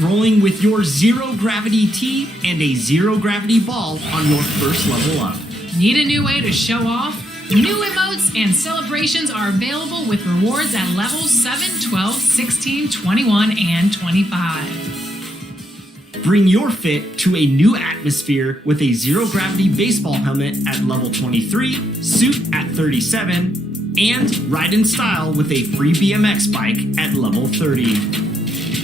rolling with your zero gravity tee and a zero gravity ball on your first level up. Need a new way to show off? New emotes and celebrations are available with rewards at levels 7, 12, 16, 21, and 25. Bring your fit to a new atmosphere with a zero gravity baseball helmet at level 23, suit at 37, and ride in style with a free BMX bike at level 30.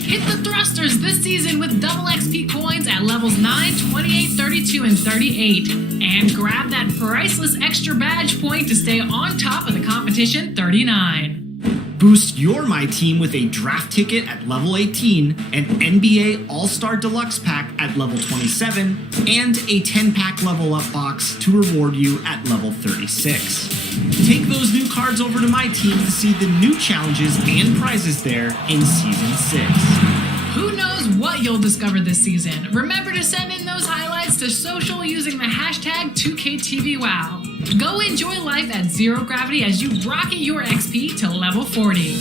Hit the thrusters this season with double XP coins at levels 9, 28, 32, and 38. And grab that priceless extra badge point to stay on top of the competition 39. Boost your My Team with a draft ticket at level 18, an NBA All-Star Deluxe pack at level 27, and a 10-pack level up box to reward you at level 36. Take those new cards over to My Team to see the new challenges and prizes there in Season 6. Who knows what you'll discover this season? Remember to send in those highlights to social using the hashtag 2KTVWow. Go enjoy life at zero gravity as you rocket your XP to level 40.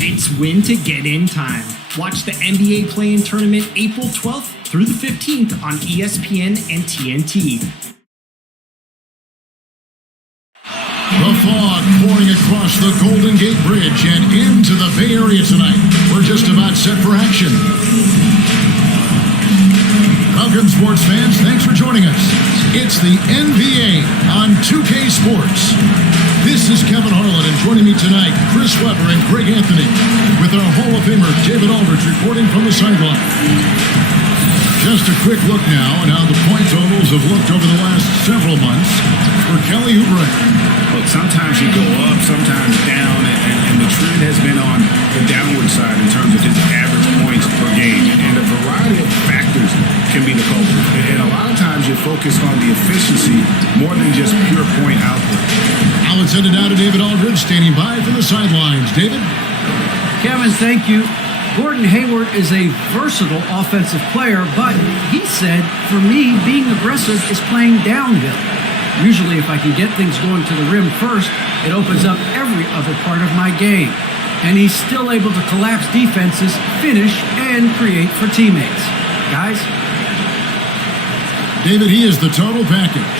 It's win to get in time. Watch the NBA Play-In Tournament April 12th through the 15th on ESPN and TNT. The fog pouring across the Golden Gate Bridge and into the Bay Area tonight. We're just about set for action. Welcome, sports fans. Thanks for joining us. It's the NBA on 2K Sports. This is Kevin Harlan, and joining me tonight, Chris Webber and Greg Anthony, with our Hall of Famer David Aldridge reporting from the sideline. Just a quick look now at how the point totals have looked over the last several months for Kelly Oubre. Look, sometimes you go up, sometimes down, and the trend has been on the downward side in terms of his average points per game. And a variety of factors can be the culprit. And a lot of times you focus on the efficiency more than just pure point output. Now let's send it out to David Aldridge, standing by from the sidelines. David? Kevin, thank you. Gordon Hayward is a versatile offensive player, but he said, for me, being aggressive is playing downhill. Usually, if I can get things going to the rim first, it opens up every other part of my game. And he's still able to collapse defenses, finish, and create for teammates. Guys? David, he is the total package.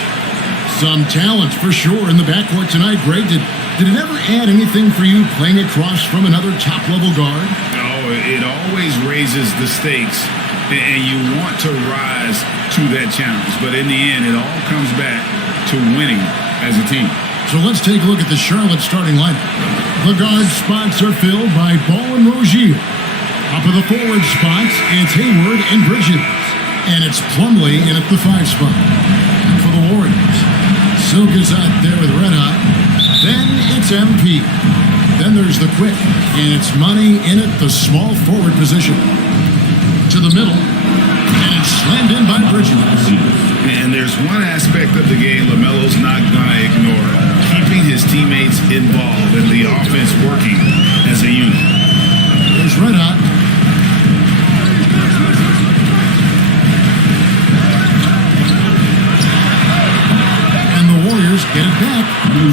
Some talent for sure in the backcourt tonight. Greg, did it ever add anything for you playing across from another top-level guard? It always raises the stakes, and you want to rise to that challenge. But in the end, it all comes back to winning as a team. So let's take a look at the Charlotte starting lineup. The guard spots are filled by Ball and Rozier. Up of the forward spots, it's Hayward and Bridges. And it's Plumlee in at the 5 spot. For the Warriors, Silk is out there with Red Hot. Then it's MP. Then there's the quick, and it's Money in at the small forward position. To the middle, and it's slammed in by Bridges. And there's one aspect of the game LaMelo's not going to ignore. Keeping his teammates involved and the offense working as a unit. There's Red Hot. And the Warriors get it back.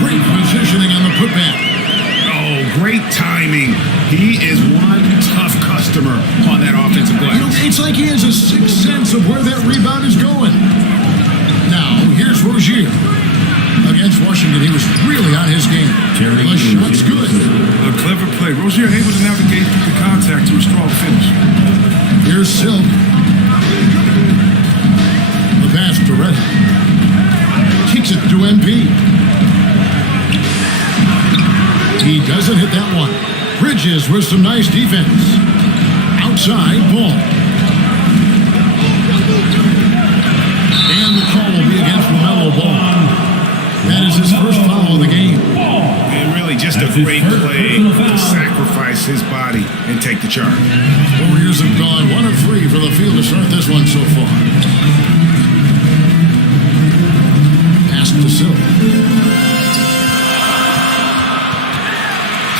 Great positioning on the putback. Great timing. He is one tough customer on that offensive glass. It's like he has a sixth sense of where that rebound is going. Now, here's Rozier. Against Washington, he was really on his game. The shot's good. A clever play. Rozier able to navigate through the contact to a strong finish. Here's Silk. The pass to Red. Kicks it to MP. He doesn't hit that one. Bridges with some nice defense. Outside, Ball. And the call will be against LaMelo Ball. That is his first foul of the game. And really just a great play to sacrifice his body and take the charge. Warriors have gone 1 of 3 for the field to start this one so far. Pass to Silk.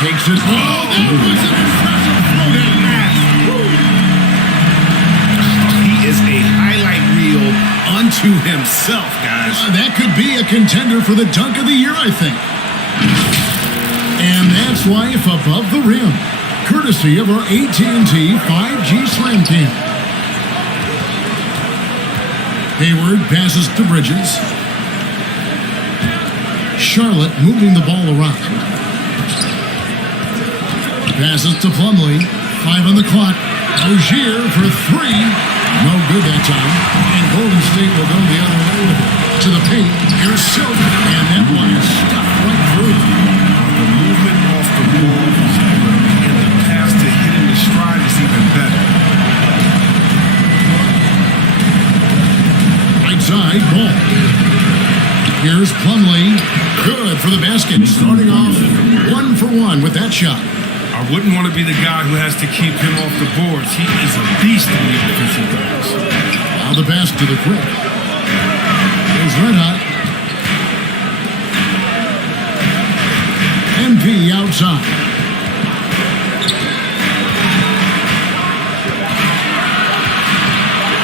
Takes it. Oh, that was an impressive throwdown pass. He is a highlight reel unto himself, guys. That could be a contender for the dunk of the year, I think. And that's life above the rim, courtesy of our AT&T 5G Slam Cam. Hayward passes to Bridges. Charlotte moving the ball around. Passes to Plumlee. 5 on the clock. Rozier for 3. No good that time. And Golden State will go the other way with it. To the paint. Here's Silk. And that one is stuffed right through. The movement off the ball is good, and the pass to hit in the stride is even better. Right side, ball. Here's Plumlee. Good for the basket. Starting off 1 for 1 with that shot. I wouldn't want to be the guy who has to keep him off the boards. He is a beast in the offensive guys. Now the pass to the quick. Here's Red Hot. MP outside.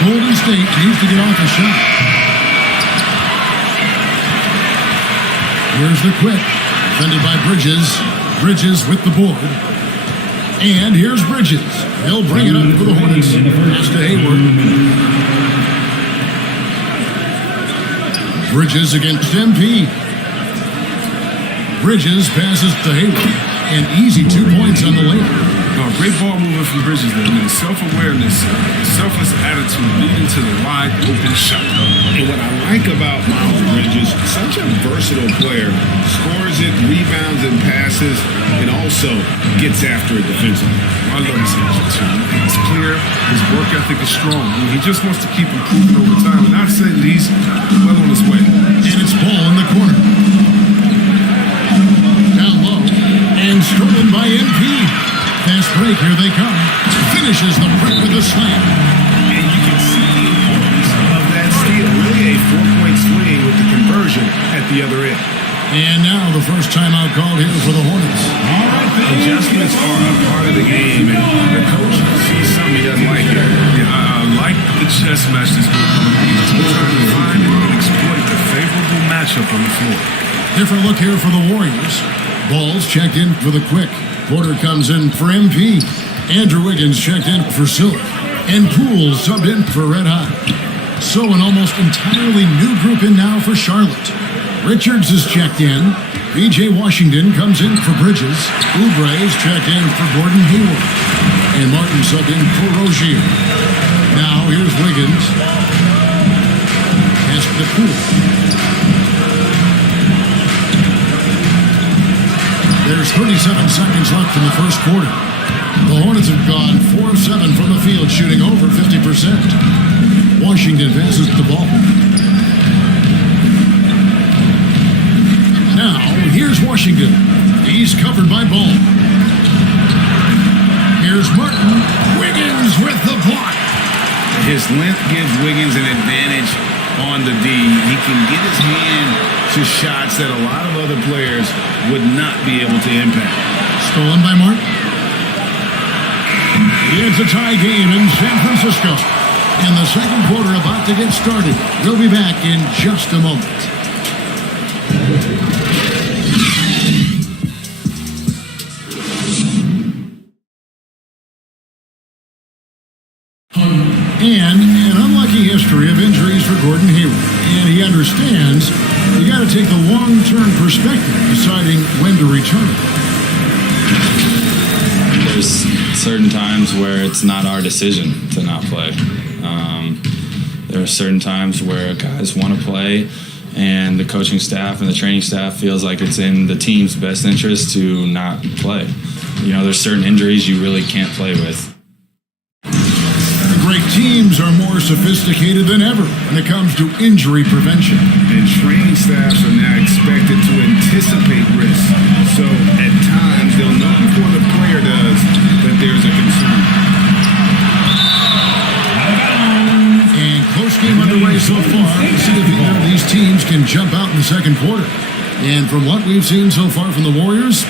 Golden State needs to get off a shot. Here's the quick. Defended by Bridges. Bridges with the board. And here's Bridges. He'll bring it up for the Hornets. Pass to Hayward. Bridges against MP. Bridges passes to Hayward. And easy 2 points on the layup. Great ball movement from Bridges there. I mean, self-awareness, selfless attitude leading to the wide open shot. And what I like about Miles Bridges, such a versatile player, scores it, rebounds and passes, and also gets after it defensively. I love his attitude. It's clear. His work ethic is strong. I mean, he just wants to keep improving over time. And I'd say that he's well on his way. And it's ball in the corner. Down low. And stolen by MP. Fast break, here they come. Finishes the break with a slam. And you can see the importance of that steal. Really a 4-point swing with the conversion at the other end. And now the first timeout called here for the Hornets. All right, adjustments are a part of the game, and the coach sees something he doesn't like here. Yeah, I like the chess match that's going on. He's trying to find and exploit the favorable matchup on the floor. Different look here for the Warriors. Balls checked in for the quick. Porter comes in for MP. Andrew Wiggins checked in for Silk. And Poole subbed in for Red Hot. So an almost entirely new group in now for Charlotte. Richards is checked in. B.J. Washington comes in for Bridges. Oubre is checked in for Gordon Hayward. And Martin subbed in for Rozier. Now here's Wiggins. Pass to Poole. There's 37 seconds left in the first quarter. The Hornets have gone 4 of 7 from the field, shooting over 50%. Washington passes the ball. Now, here's Washington. He's covered by Ball. Here's Martin. Wiggins with the block. His length gives Wiggins an advantage on the D. He can get his hand to shots that a lot of other players would not be able to impact. Stolen by Martin. It's a tie game in San Francisco. And the second quarter about to get started. We'll be back in just a moment. And an unlucky history of injuries for Gordon Hayward. And he understands you got to take the long-term perspective deciding when to return. There's certain times where it's not our decision to not play. There are certain times where guys want to play and the coaching staff and the training staff feels like it's in the team's best interest to not play. You know, there's certain injuries you really can't play with. Great teams are more sophisticated than ever when it comes to injury prevention. And training staffs are now expected to anticipate risk. So at times they'll know before the player does that there's a concern. And close game underway so far. Let's see if either of these teams can jump out in the second quarter. And from what we've seen so far from the Warriors,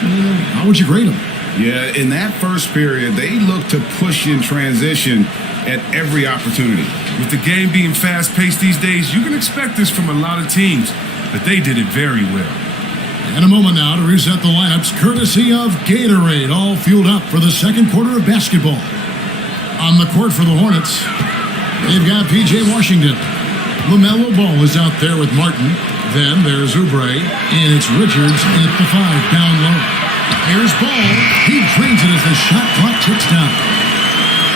how would you grade them? Yeah, in that first period, they look to push in transition at every opportunity. With the game being fast-paced these days, you can expect this from a lot of teams, but they did it very well. And a moment now to reset the lineups, courtesy of Gatorade, all fueled up for the second quarter of basketball. On the court for the Hornets, they've got P.J. Washington. LaMelo Ball is out there with Martin. Then there's Oubre, and it's Richards at the 5, down low. Here's Ball. He drains it as the shot clock ticks down.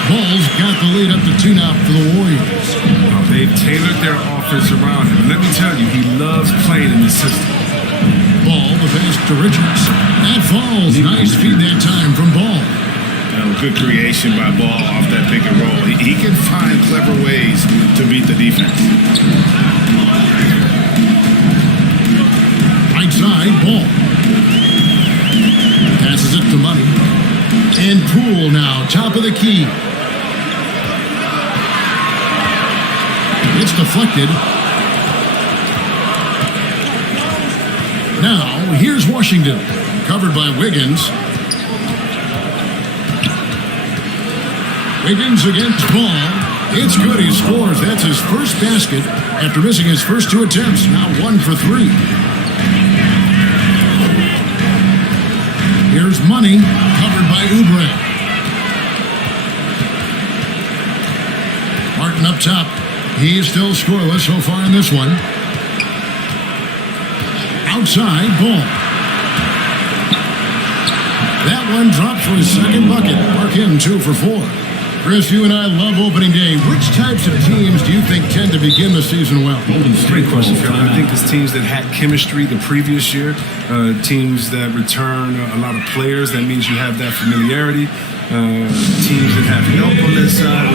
Ball's got the lead up to 2 now for the Warriors. Well, they've tailored their offense around him. Let me tell you, he loves playing in this system. Ball, the pass to Richards. That falls. Nice feed that time from Ball. Good creation by Ball off that pick and roll. He can find clever ways to beat the defense. Right side, Ball. Passes it to Money. And Poole now, top of the key. It's deflected. Now, here's Washington. Covered by Wiggins. Wiggins against Ball. It's good. He scores. That's his first basket after missing his first 2 attempts. Now 1 for 3. Here's Money. Covered by Oubre. Martin up top. He's still scoreless so far in this one. Outside, Ball. That one dropped for his second bucket. Mark him 2 for 4. Chris, you and I love opening day. Which types of teams do you think tend to begin the season well? Great question, Kevin. I think it's teams that had chemistry the previous year, teams that return a lot of players. That means you have that familiarity. Teams that have help on their side.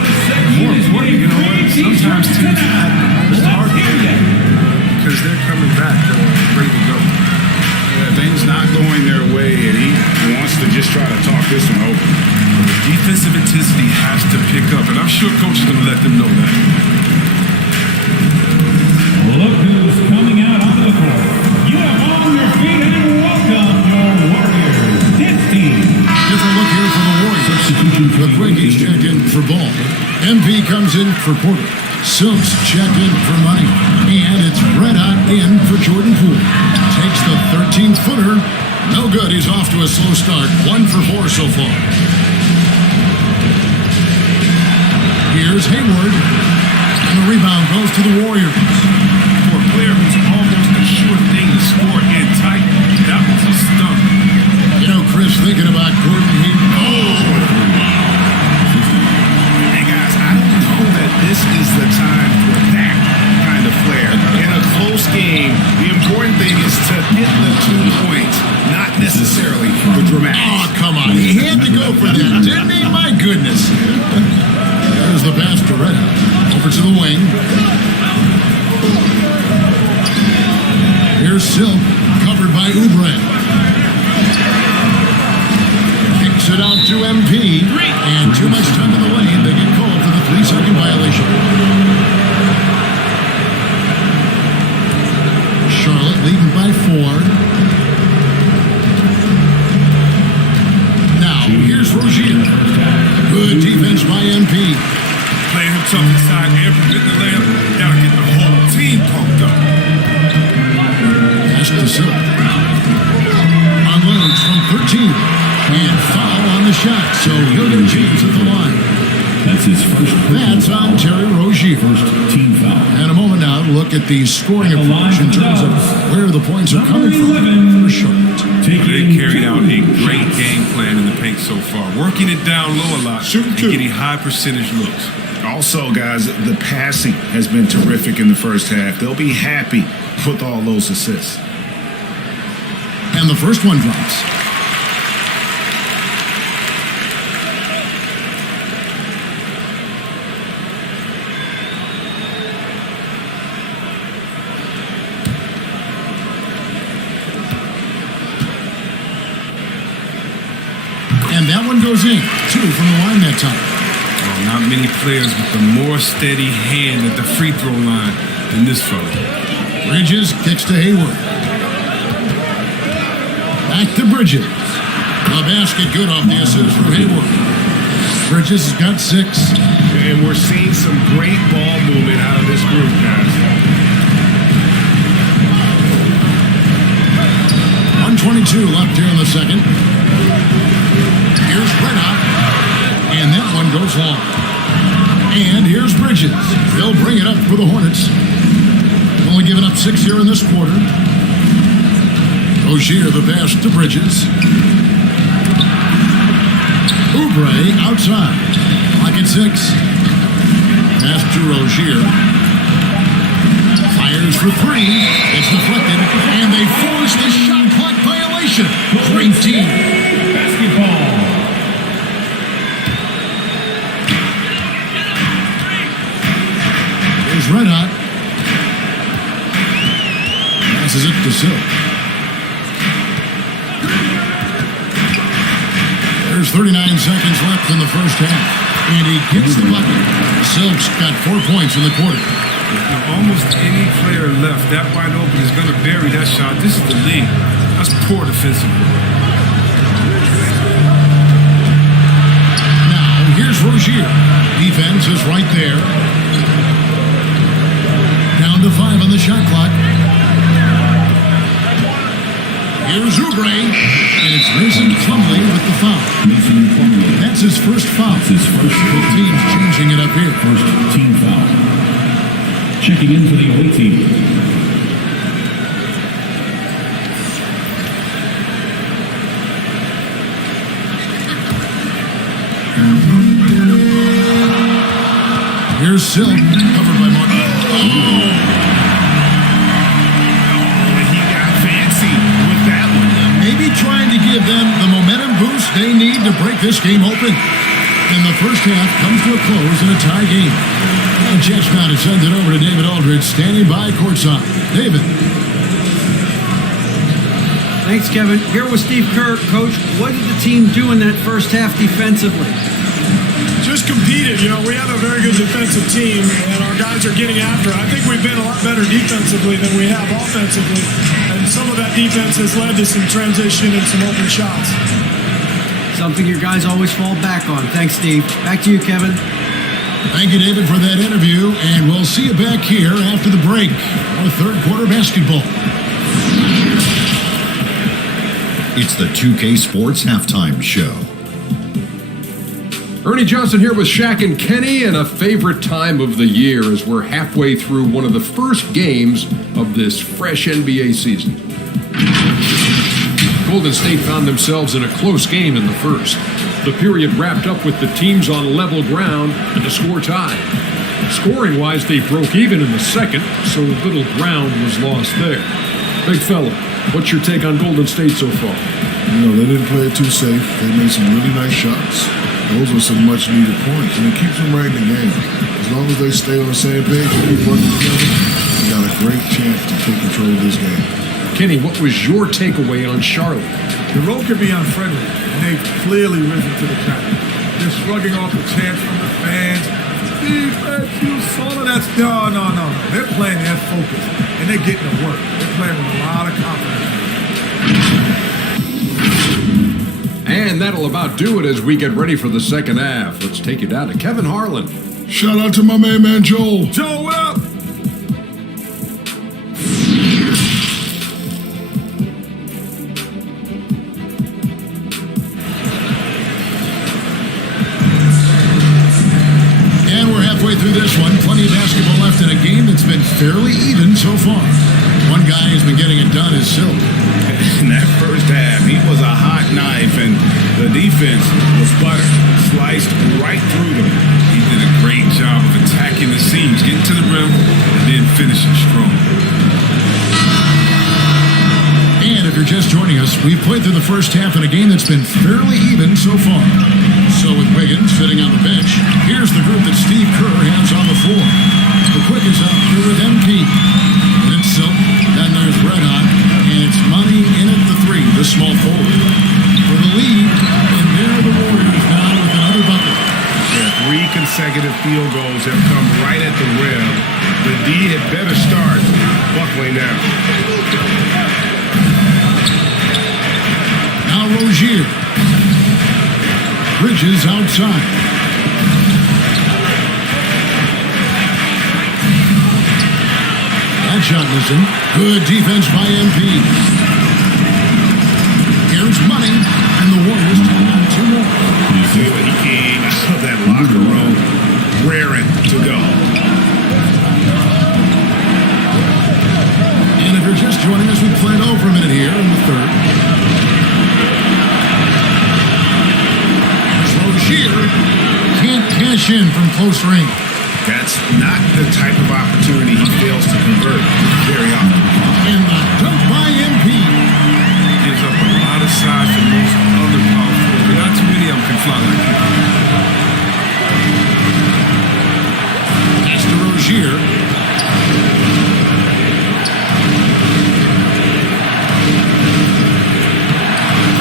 More importantly, you know what? Sometimes teams that have the hardest target because they're coming back ready to go. Things not going their way, and he wants to just try to talk this one over. Defensive intensity has to pick up, and I'm sure Coach is going to let them know that. Look who's coming out onto the court. You have on your feet and welcome your Warriors. This team. Different look here for the Warriors. Substitution for Quickies checked in for Ball. MP comes in for Porter. Silks checked in for Money. And it's Red Hot in for Jordan Poole. Takes the 13th footer. No good. He's off to a slow start. 1 for 4 so far. Here's Hayward. And the rebound goes to the Warriors. For a player who's almost a sure thing to score in tight, that was a stunt. You know, Chris, thinking about Gordon, Hey, guys, I don't know that this is the time for that kind of flair. In a close game, the important thing is to hit the 2 points, not necessarily the dramatic. Oh, come on. He had to go for that, didn't he? My goodness. There's the pass to Red. Over to the wing. Here's Silk, covered by Oubre. Kicks it out to MP. And too much time in the lane. They get called for the 3-second violation. Charlotte leading by 4. Now, here's Rozier. Good defense by MP. Playing him tough inside every bit of the layup. Gotta get the whole team pumped up. Pass to Silk. Unloads from 13. And foul on the shot. So he'll get James at the line. That's his first. That's on Terry Rozier. First team foul. And a moment now to look at the scoring approach in terms of where the points are coming from for Charlotte. They carried out a great game plan in the paint so far, working it down low a lot and getting high percentage looks. Also, guys, the passing has been terrific in the first half. They'll be happy with all those assists. And the first one drops. And that one goes in. 2 from the line that time. Not many players with a more steady hand at the free throw line than this fella. Bridges kicks to Hayward. Back to Bridges. The basket good off the assist from Hayward. Bridges has got 6. And we're seeing some great ball movement out of this group, guys. 2:22 left here in the second. Here's Redhot, and that one goes long. And here's Bridges. They'll bring it up for the Hornets. Only given up 6 here in this quarter. Rozier the pass to Bridges. Oubre outside. Clock at 6. Pass to Rozier. Fires for 3. It's deflected, and they force the shot clock violation. Green team. Basketball. Here's Redhot. Passes it to Silk. There's 39 seconds left in the first half. And he gets the bucket. Silk's got 4 points in the quarter. Almost any player left that wide open is going to bury that shot. This is the league. That's poor defensive work. Now, here's Rozier. Defense is right there. Down to 5 on the shot clock. Here's Oubre, and it's Mason Plumlee with the foul. That's his first foul. Both teams changing it up here. First team foul. Checking in for the away team. Here's Silk, covered by Martin. He got fancy with that one. Maybe trying to give them the momentum boost they need to break this game open. And the first half comes to a close in a tie game. And Jets now to send it over to David Aldridge, standing by courtside. David. Thanks, Kevin. Here with Steve Kerr. Coach, what did the team do in that first half defensively? Just competed. You know, we have a very good defensive team, and our guys are getting after it. I think we've been a lot better defensively than we have offensively, and some of that defense has led to some transition and some open shots. Something your guys always fall back on. Thanks, Steve. Back to you, Kevin. Thank you, David, for that interview, and we'll see you back here after the break for third quarter basketball. It's the 2K Sports Halftime Show. Ernie Johnson here with Shaq and Kenny, and a favorite time of the year as we're halfway through one of the first games of this fresh NBA season. Golden State found themselves in a close game in the first. The period wrapped up with the teams on level ground and the score tied. Scoring-wise, they broke even in the second, so little ground was lost there. Big fella, what's your take on Golden State so far? You know, they didn't play it too safe. They made some really nice shots. Those are some much-needed points, and it keeps them right in the game. As long as they stay on the same page and keep working together, they got a great chance to take control of this game. Kenny, what was your takeaway on Charlotte? The road can be unfriendly, and they've clearly risen to the challenge. They're shrugging off the chants from the fans. Defense, you saw that. No. They're playing their focus, and they're getting to work. They're playing with a lot of confidence. And that'll about do it as we get ready for the second half. Let's take you down to Kevin Harlan. Shout out to my main man, Joel. Joel, what up? And we're halfway through this one. Plenty of basketball left in a game that's been fairly even so far. One guy who's been getting it done is Silk. In that first half, he was a hot knife, and the defense was butter, sliced right through them. He did a great job of attacking the seams, getting to the rim, and then finishing strong. And if you're just joining us, we've played through the first half in a game that's been fairly even so far. So with Wiggins sitting on the bench, here's the group that Steve Kerr has on the floor. The quick is out here with MP. And it's Silk, then there's Redhot, and it's Money in at the three, the small forward. For the lead, and there are the Warriors now with another bucket. Yeah, 3 consecutive field goals have come right at the rim. The D had better start buckling down. Now Rozier. Bridges outside. That shot missing. Good defense by MP. Here's Money, and the Warriors take down 2 more. He came out of that locker room raring to go. And if you're just joining us, we played over a minute here in the third. Here's Rozier. Can't cash in from close range. That's not the type of opportunity he fails to convert very often. And the dunk by MP. Gives up a lot of size for most other power forwards, but not too many of them can fly like him. Pass to Rozier.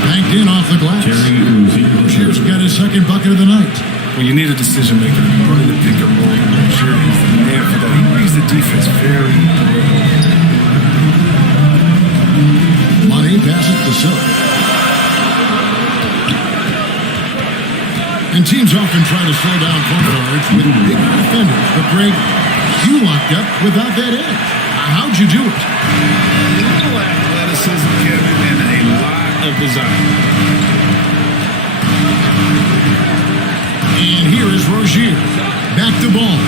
Banked in off the glass. Rozier's got his second bucket of the night. When you need a decision maker, running the pick and roll, sure he's the man for that. He reads the defense very well. Money passes to Silk. And teams often try to slow down point guards with big defenders. But Greg, you locked up without that edge. How'd you do it? A little athleticism, Kevin, and a lot of desire. And here is Rozier. Back to ball.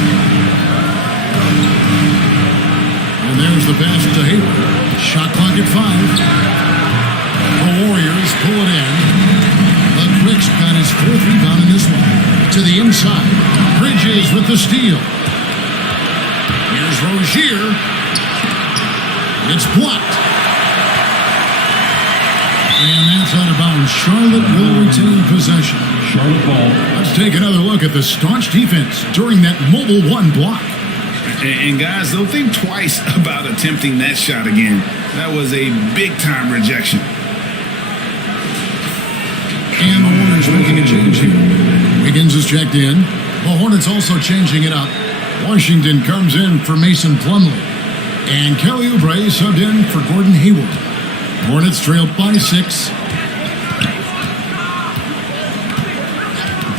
And there's the pass to Hayward. Shot clock at 5. The Warriors pull it in. But Rick's got his 4th rebound in this one. To the inside. Bridges with the steal. Here's Rozier. It's blocked. And that's out of bounds. Charlotte will retain possession. Charlotte ball. Let's take another look at the staunch defense during that mobile 1 block. And guys, don't think twice about attempting that shot again. That was a big-time rejection. And the Warriors making a change here. Wiggins is checked in. The Hornets also changing it up. Washington comes in for Mason Plumlee. And Kelly Oubre subbed in for Gordon Hayward. Hornets trailed by 6.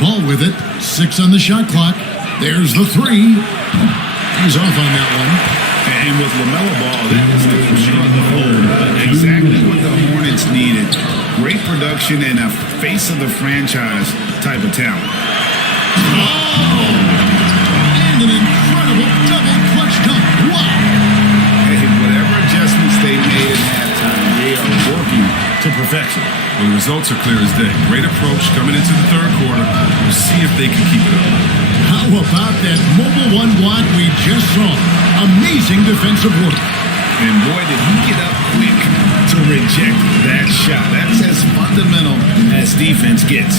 Ball with it. 6 on the shot clock. There's the 3. He's off on that one. And with LaMelo Ball, that is the exactly what the Hornets needed. Great production and a face of the franchise type of talent. Oh! And an incredible double clutch dunk. Wow! Hey, whatever adjustments they made at halftime, they are working to perfection. Well, the results are clear as day. Great approach coming into the third quarter. We'll see if they can keep it up. How about that mobile 1 block we just saw? Amazing defensive work. And boy, did he get up quick to reject that shot. That's as fundamental as defense gets.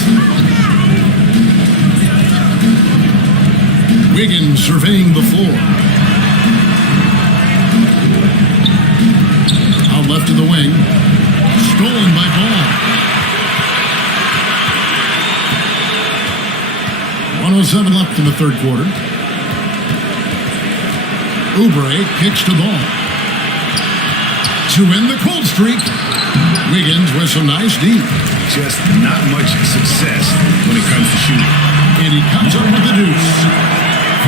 Wiggins surveying the floor. Out left to the wing. Stolen by Ball. 1:07 left in the third quarter. Oubre kicks to Ball. To end the cold streak. Wiggins with some nice D. Just not much success when it comes to shooting. And he comes up with the deuce.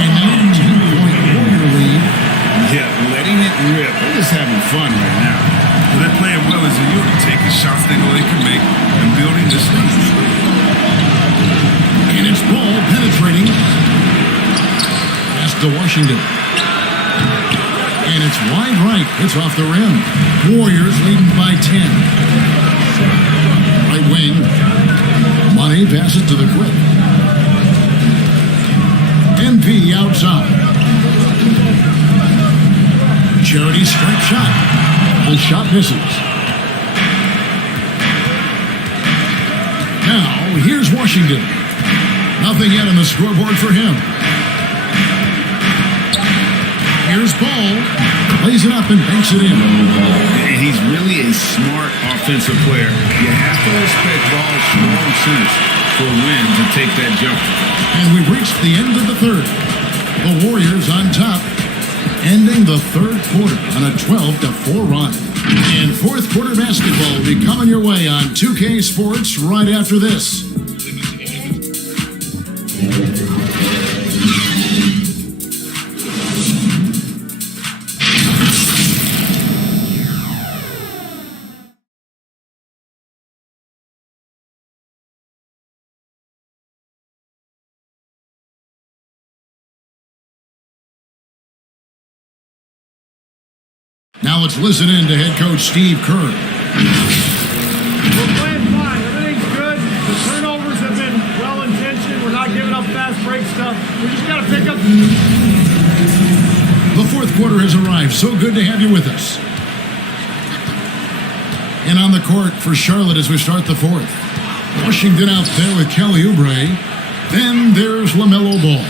And now 10-point Warrior lead. Yeah, letting it rip. They're just having fun right now. Well, they're playing well as a unit, taking shots they know they can make and building this lead. And it's Ball penetrating. Pass to Washington. And it's wide right. It's off the rim. Warriors leading by 10. Right wing. Money passes to the quick. MP outside. Charity strike shot. The shot misses. Now, here's Washington. Nothing yet on the scoreboard for him. Here's Ball. Lays it up and banks it in. And he's really a smart offensive player. You have to respect Ball's strong sense for when to take that jump. And we've reached the end of the third. The Warriors on top, ending the third quarter on a 12-4 run. And fourth quarter basketball will be coming your way on 2K Sports right after this. Now let's listen in to head coach Steve Kerr. We're playing fine. Everything's good. The turnovers have been well-intentioned. We're not giving up fast break stuff. We just got to pick up. The fourth quarter has arrived. So good to have you with us. And on the court for Charlotte as we start the fourth. Washington out there with Kelly Oubre. Then there's LaMelo Ball.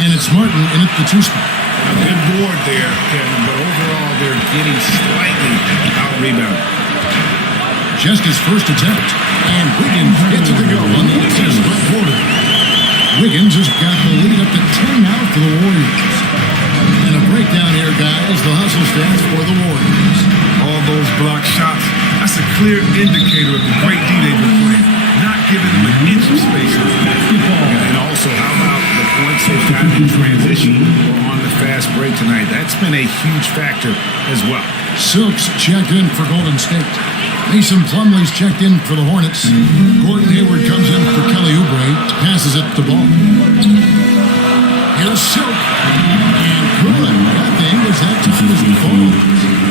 And it's Martin in at the 2 spot. A good board there, Kevin, but overall they're getting slightly out-rebounded. Just his first attempt. And Wiggins gets it to go on the excess left quarter. Wiggins has got the lead up to 10 now for the Warriors. And a breakdown here, guys. The hustle stands for the Warriors. All those block shots, that's a clear indicator of the great D they've been playing. Not giving them an inch of space. And also, how about the points they've gotten in transition or on the fast break tonight? That's been a huge factor as well. Silks checked in for Golden State. Mason Plumlee's checked in for the Hornets. Gordon Hayward comes in for Kelly Oubre. Passes it to Ball. Here's Silk. And good. That thing was that time as he falls.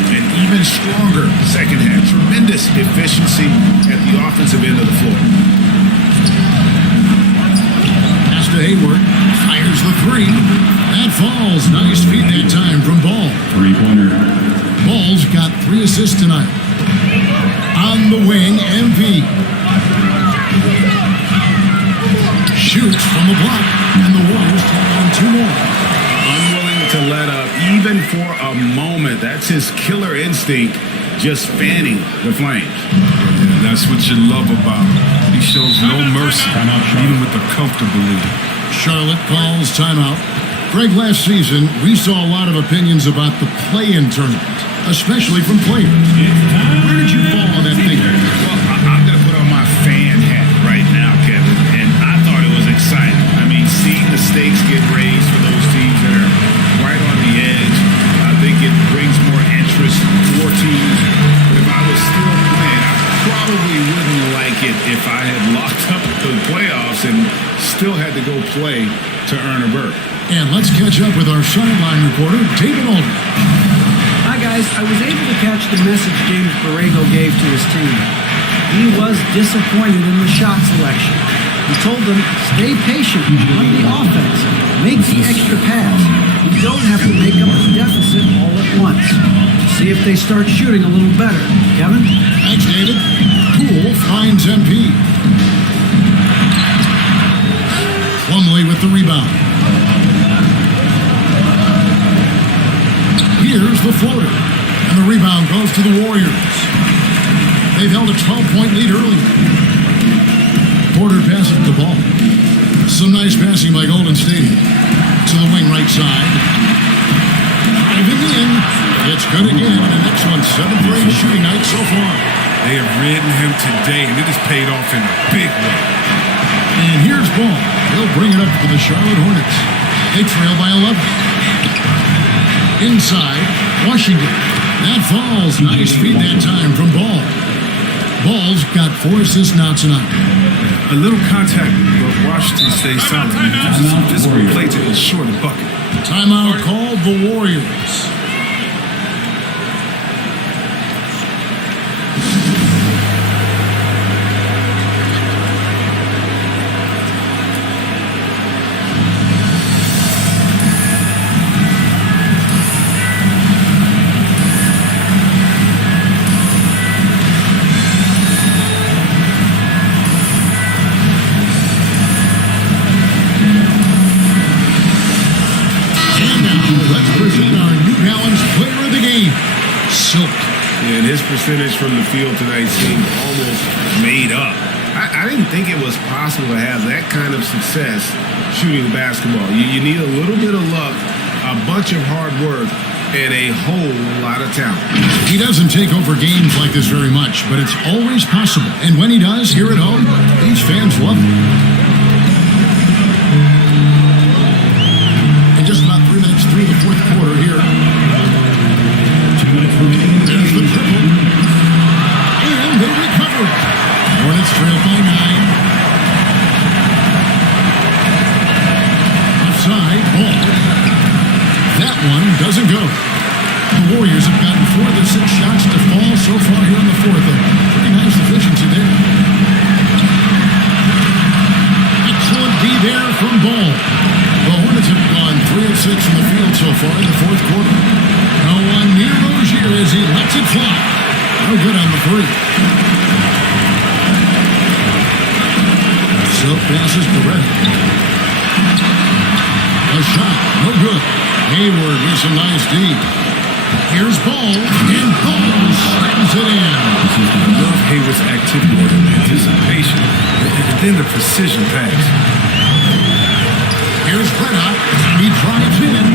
An even stronger second half. Tremendous efficiency at the offensive end of the floor. Pass to Hayward. Fires the 3. That falls. Nice feed that time from Ball. 3-pointer. Ball's got 3 assists tonight. On the wing, MV. Shoots from the block. And the Warriors take on 2 more. Unwilling to let up even for a moment. That's his killer instinct, just fanning the flames. And that's what you love about him. He shows no mercy, even with a comfortable lead. Charlotte calls timeout. Greg, last season, we saw a lot of opinions about the play-in tournament, especially from players. Where did you fall on that thing? Well, I'm going to put on my fan hat right now, Kevin, and I thought it was exciting. I mean, seeing the stakes get raised for those teams that are right on the edge, I think it brings more interest for teams. But if I was still playing, I probably wouldn't like it if I had locked up the playoffs and still had to go play to earn a berth. And let's catch up with our sideline reporter, David Aldridge. Hi, guys. I was able to catch the message James Borrego gave to his team. He was disappointed in the shot selection. He told them, stay patient on the offense. Make the extra pass. You don't have to make up the deficit all at once. See if they start shooting a little better. Kevin? Thanks, David. Poole finds MP. Plumlee with the rebound. Here's the floater. And the rebound goes to the Warriors. They've held a 12-point lead early. Porter passes the ball. Some nice passing by Golden State. To the wing right side. Driving in. It's good again. And the next one, 7 for 8 shooting night so far. They have ridden him today, and it has paid off in a big way. And here's Ball. He'll bring it up for the Charlotte Hornets. They trail by 11. Inside, Washington. That falls. Nice feed that time from Ball. Ball's got 4 assists now tonight. A little contact, but Washington stays solid. Some discipline play to ensure the bucket. Timeout called the Warriors. And his percentage from the field tonight seemed almost made up. I didn't think it was possible to have that kind of success shooting the basketball. You need a little bit of luck, a bunch of hard work, and a whole lot of talent. He doesn't take over games like this very much, but it's always possible. And when he does, here at home, these fans love him. And just about 3 minutes through the fourth quarter here. 2 minutes remaining. There's the triple. And they recover. Hornets trail by 9. Offside, Ball. That one doesn't go. The Warriors have gotten 4 this so far here in the fourth. A pretty nice efficiency there. Excellent D there from Ball. The Hornets have gone 3 of 6 in the field so far in the fourth quarter. No one near Rozier as he lets it fly. No good on the three. Silk passes Beretta. A shot, no good. Hayward with some nice D. Here's Ball, and Ball slams it in. I love Hayward's activity, the anticipation, and then the precision pass. Here's Beretta, and he drives in.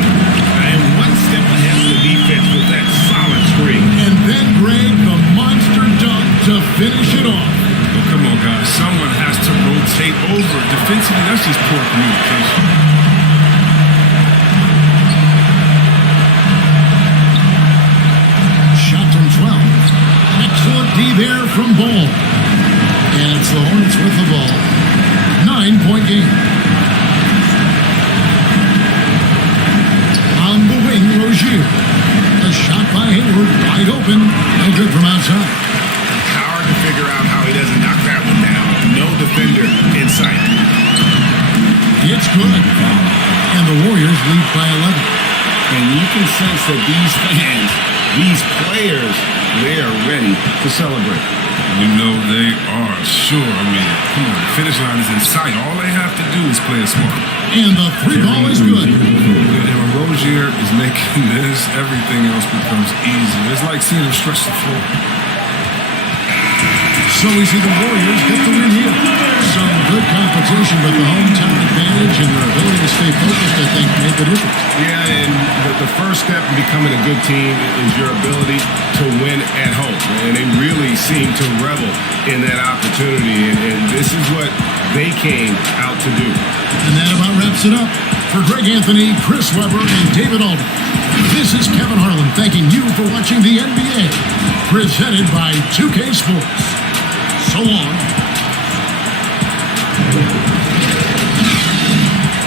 And one step ahead of the defense with that solid screen. And then Greg, the monster dunk to finish it off. Well, come on, guys. Someone has to rotate over. Defensively, that's just poor communication. Shot from 12. Excellent D there from Ball. And it's the Hornets with the ball. 9-point game. On the wing, Rozier. A shot by Hayward, wide open. No good from outside. Hard to figure out how he doesn't knock that one down. No defender in sight. It's good. And the Warriors lead by 11. And you can sense that these fans, these players, they are ready to celebrate. You know they are, sure. I mean, come on, the finish line is in sight. All they have to do is play it smart. And the three ball is good. And when Rozier is making this, everything else becomes easy. It's like seeing him stretch the floor. So we see the Warriors get the win here. Some good competition, but the hometown advantage and their ability to stay focused, I think, made the difference. Yeah, and the first step in becoming a good team is your ability to win at home. And they really seem to revel in that opportunity. And this is what they came out to do. And that about wraps it up. For Greg Anthony, Chris Webber, and David Aldridge, this is Kevin Harlan thanking you for watching the NBA, presented by 2K Sports. So long.